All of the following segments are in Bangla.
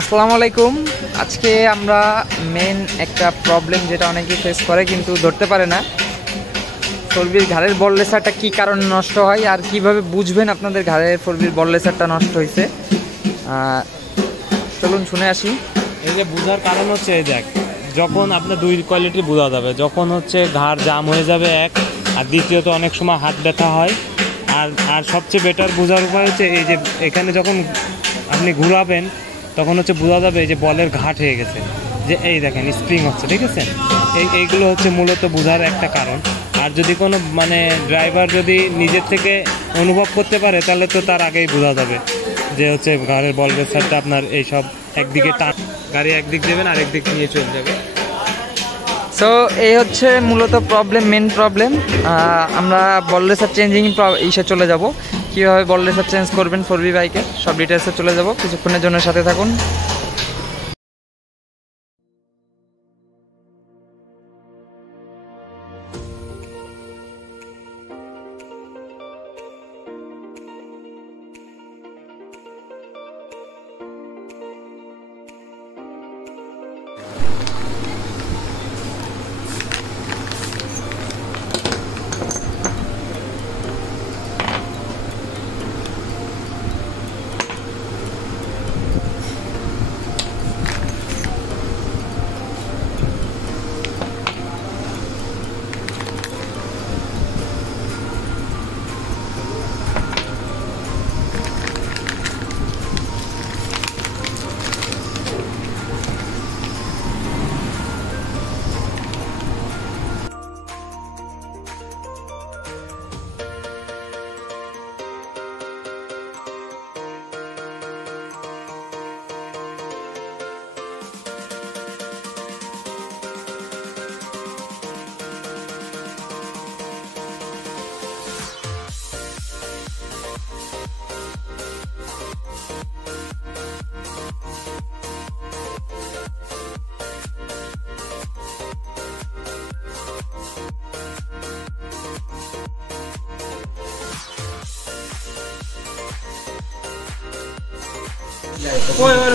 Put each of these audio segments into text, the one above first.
আসসালামু আলাইকুম। আজকে আমরা মেন একটা প্রবলেম যেটা অনেকেই ফেস করে কিন্তু ধরতে পারে না, ফোরবির ঘাড়ের বল রেসারটা কী কারণে নষ্ট হয় আর কিভাবে বুঝবেন আপনাদের ঘাড়ের ফোরবির বল রেসারটা নষ্ট হয়েছে। চলুন শুনে আসি। এই যে বোঝার কারণ হচ্ছে, এই দেখ, যখন আপনার দুই কোয়ালিটি বোঝা যাবে, যখন হচ্ছে ঘাড় জাম হয়ে যাবে এক, আর দ্বিতীয়ত অনেক সময় হাত ব্যথা হয়। আর আর সবচেয়ে বেটার বোঝার উপায় হচ্ছে এই যে এখানে যখন আপনি ঘুরাবেন তখন হচ্ছে বোঝা যাবে এই যে বলের ঘাট হয়ে গেছে, যে এই দেখেন স্প্রিং হচ্ছে, ঠিক আছে। এইগুলো হচ্ছে মূলত বোঝার একটা কারণ। আর যদি কোনো ড্রাইভার যদি নিজের থেকে অনুভব করতে পারে তাহলে তো তার আগেই বোঝা যাবে যে হচ্ছে ঘাড়ের বল রেসারটা আপনার এইসব একদিকে গাড়ি একদিক দেবেন আর একদিক নিয়ে চলে যাবে। সো এই হচ্ছে মূলত মেন প্রবলেম। আমরা বল রেসার চেঞ্জিং ইসে চলে যাব, কীভাবে বল রেসার চেঞ্জ করবেন ফোরবি বাইকে সব ডিটেলসে চলে যাব। কিছুক্ষণের জন্য সাথে থাকুন।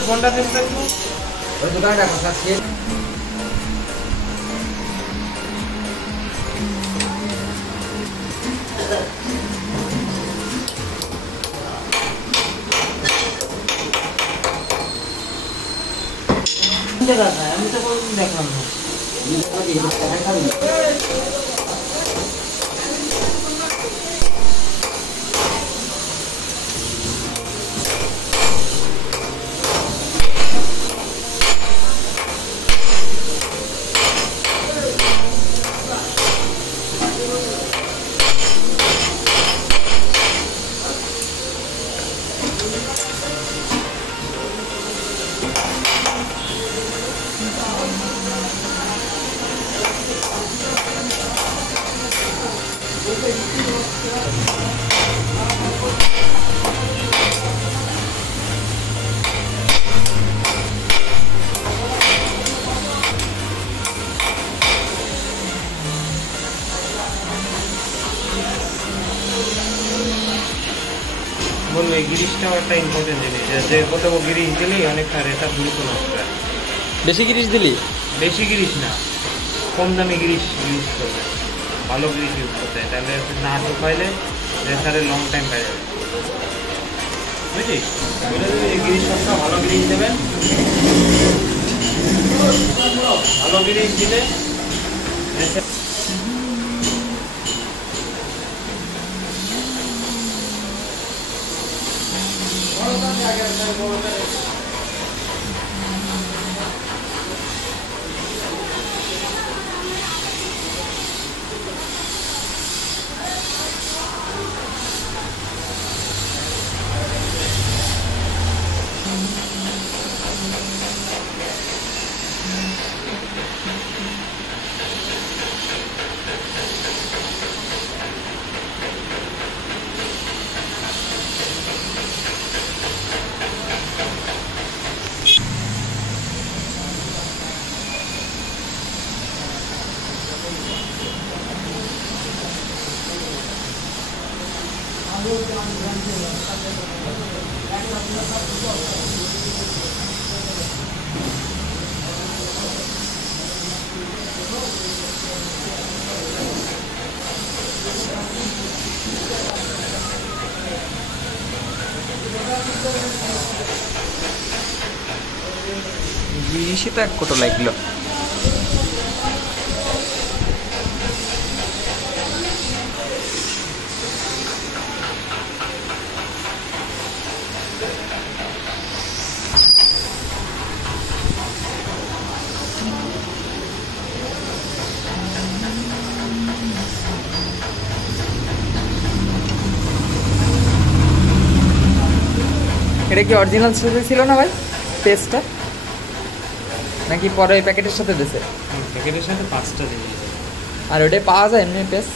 ফোনটা দিন ওই দোকানটা কথা ছিল। আমি তো দেখলাম না। বলবো এই গিরিশটাও একটা ইম্পর্টেন্ট জিনিস, যে কত গিরিশ দিলেই অনেকটা রেসার দ্রুত নষ্ট হয়। বেশি গিরিশ দিলি? বেশি গিরিশ না, কম দামি গিরিশ ইউজ করবে, ভালো গিরিশ ইউজ করতে হয়, তাহলে না ঢুকাইলে রেসারের লং টাইম পাই যাবে, বুঝছিস? এই গিরিশ সবটা ভালো গিরিশ দেবেন, ভালো গিরিশ দিলে 20 তো 1 কোটো লাগলো। এটা কি অরিজিনাল সাথে ছিল না ভাই পেস্টটা, নাকি পরে ওই প্যাকেটের সাথে দিছে? প্যাকেটের সাথে 5টা দিয়ে দিয়েছে। আর ওটাই পাওয়া যায় এমনি পেস্ট?